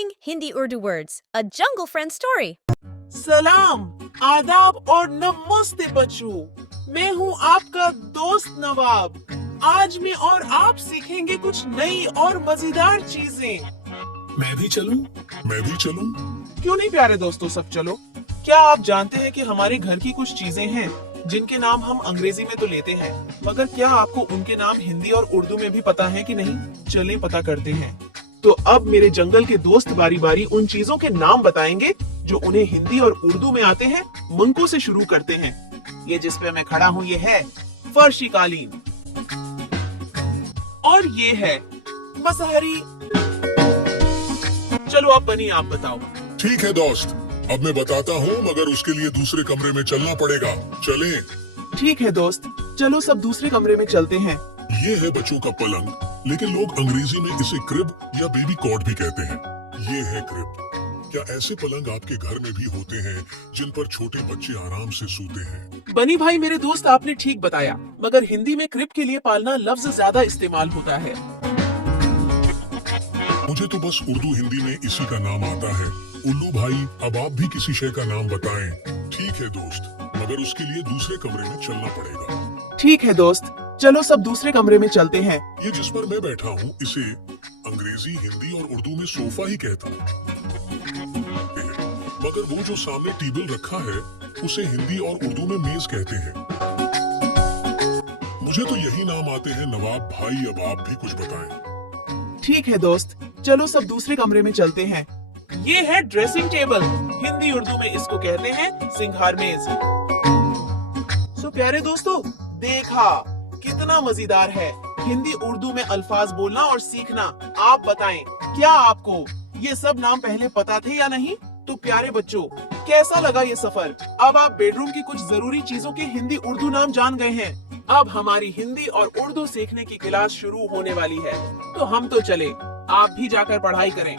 Learning Hindi Urdu Words, a Jungle Friend story. सलाम, आदाब और नमस्ते बच्चों। मैं हूँ आपका दोस्त नवाब। आज मैं और आप सीखेंगे कुछ नई और मजेदार चीजें। मैं भी चलूं? मैं भी चलूं? क्यों नहीं प्यारे दोस्तों, सब चलो। क्या आप जानते हैं कि हमारे घर की कुछ चीजें हैं जिनके नाम हम अंग्रेजी में तो लेते हैं, मगर क्या आपको उनके नाम हिंदी और उर्दू में भी पता है कि नहीं? चलिए पता करते हैं। तो अब मेरे जंगल के दोस्त बारी बारी उन चीजों के नाम बताएंगे जो उन्हें हिंदी और उर्दू में आते हैं। मंको से शुरू करते हैं। ये जिस पे मैं खड़ा हूँ ये है फर्शी कालीन, और ये है मसहरी। चलो अब बनी आप बताओ। ठीक है दोस्त, अब मैं बताता हूँ, मगर उसके लिए दूसरे कमरे में चलना पड़ेगा। चलें? ठीक है दोस्त, चलो सब दूसरे कमरे में चलते हैं। ये है बच्चों का पलंग, लेकिन लोग अंग्रेजी में इसे क्रिब या बेबी कॉट भी कहते हैं। ये है क्रिब। क्या ऐसे पलंग आपके घर में भी होते हैं जिन पर छोटे बच्चे आराम से सोते हैं? बनी भाई मेरे दोस्त, आपने ठीक बताया, मगर हिंदी में क्रिब के लिए पालना लफ्ज ज्यादा इस्तेमाल होता है। मुझे तो बस उर्दू हिंदी में इसी का नाम आता है। उल्लू भाई, अब आप भी किसी शय का नाम बताएं। ठीक है दोस्त, मगर उसके लिए दूसरे कमरे में चलना पड़ेगा। ठीक है दोस्त, चलो सब दूसरे कमरे में चलते हैं। ये जिस पर मैं बैठा हूँ इसे अंग्रेजी, हिंदी और उर्दू में सोफा ही कहता हूँ, मगर वो जो सामने टेबल रखा है उसे हिंदी और उर्दू में मेज कहते हैं। मुझे तो यही नाम आते हैं नवाब भाई, अब आप भी कुछ बताएं। ठीक है दोस्त, चलो सब दूसरे कमरे में चलते हैं। ये है ड्रेसिंग टेबल, हिंदी उर्दू में इसको कहते हैं सिंघार मेज। सो प्यारे दोस्तों, देखा कितना मजेदार है हिंदी उर्दू में अल्फाज बोलना और सीखना। आप बताएं, क्या आपको ये सब नाम पहले पता थे या नहीं? तो प्यारे बच्चों, कैसा लगा ये सफर? अब आप बेडरूम की कुछ जरूरी चीजों के हिंदी उर्दू नाम जान गए हैं। अब हमारी हिंदी और उर्दू सीखने की क्लास शुरू होने वाली है, तो हम तो चले, आप भी जाकर पढ़ाई करें।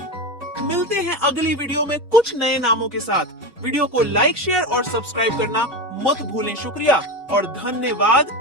मिलते हैं अगली वीडियो में कुछ नए नामों के साथ। वीडियो को लाइक, शेयर और सब्सक्राइब करना मत भूलें। शुक्रिया और धन्यवाद।